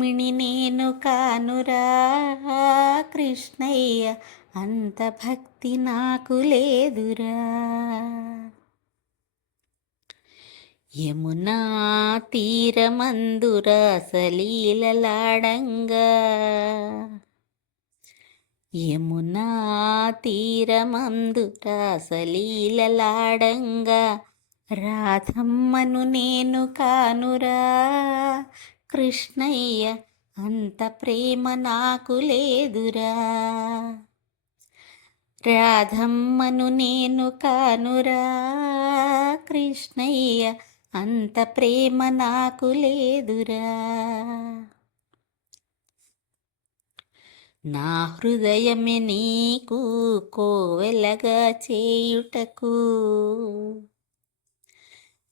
రుక్మిణి నేను కానురా. కృష్ణయ్య అంత భక్తి నాకు లేదురా. యమునా తీరమందురా సలీలలాడంగా. యమునా తీరమందురా సలీలలాడంగా. రాధమ్మను నేను కానురా. కృష్ణయ్య అంత ప్రేమ నాకు లేదురా. రాధమ్మను నేను కానురా. కృష్ణయ్య అంత ప్రేమ నాకు లేదురా. నా హృదయమే నీకు కోవెలగా చేయుటకు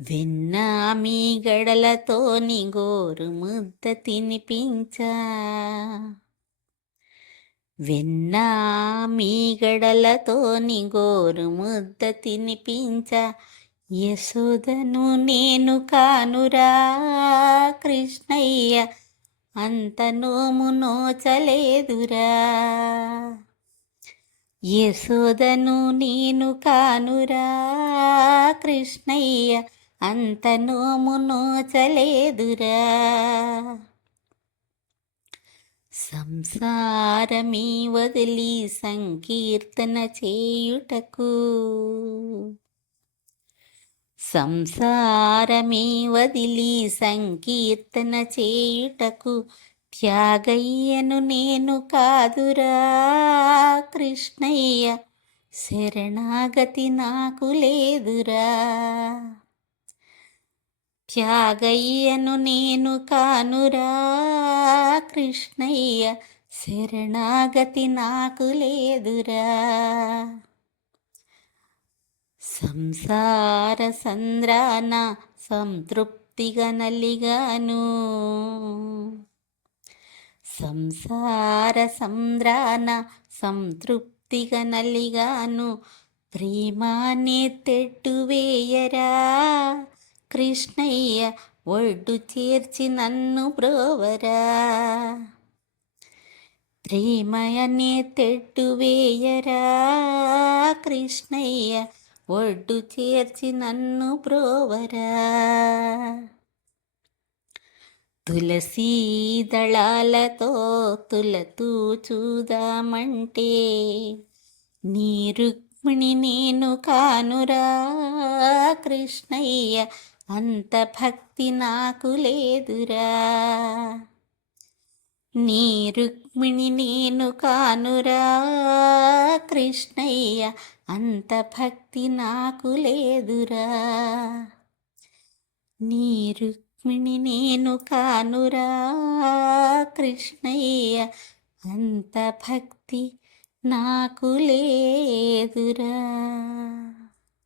విన్నా గడలతో నిగోరు ముద్ద తినిపించా. విన్నా గడలతో నిగోరు ముద్ద తినిపించా. యశోదను నేను కానురా కృష్ణయ్య అంత నోము నోచలేదురా. యశోదను నేను కానురా కృష్ణయ్య అంత నోము నోచలేదురా సంసారమీ వదిలి సంకీర్తన చేయుటకు. సంసారమీ వదిలి సంకీర్తన చేయుటకు త్యాగయ్యను నేను కాదురా. కృష్ణయ్య శరణాగతి నాకు లేదురా. త్యాగయ్యను నేను కానురా. కృష్ణయ్య శరణాగతి నాకు లేదురా. సంసార సంద్రాన సంతృప్తిగా నలిగాను. సంసార సంద్రాన సంతృప్తిగా నలిగాను. ప్రేమాన్ని తెట్టు వేయరా. కృష్ణయ్య ఒడ్డు చేర్చి నన్ను బ్రోవరా ప్రేమయనే తెడ్డు వేయరా. కృష్ణయ్య ఒడ్డు చేర్చి నన్ను బ్రోవరా తులసీ దళాలతో తులతూ చూదామంటే నీ రుక్మిణి నేను కానురా. కృష్ణయ్య అంత భక్తి నాకు లేదురా. నీ రుక్మిణి నేను కానురా. కృష్ణయ్య అంత భక్తి నాకు లేదురా. నీ రుక్మిణి నేను కానురా. కృష్ణయ్య అంత భక్తి నాకు లేదురా.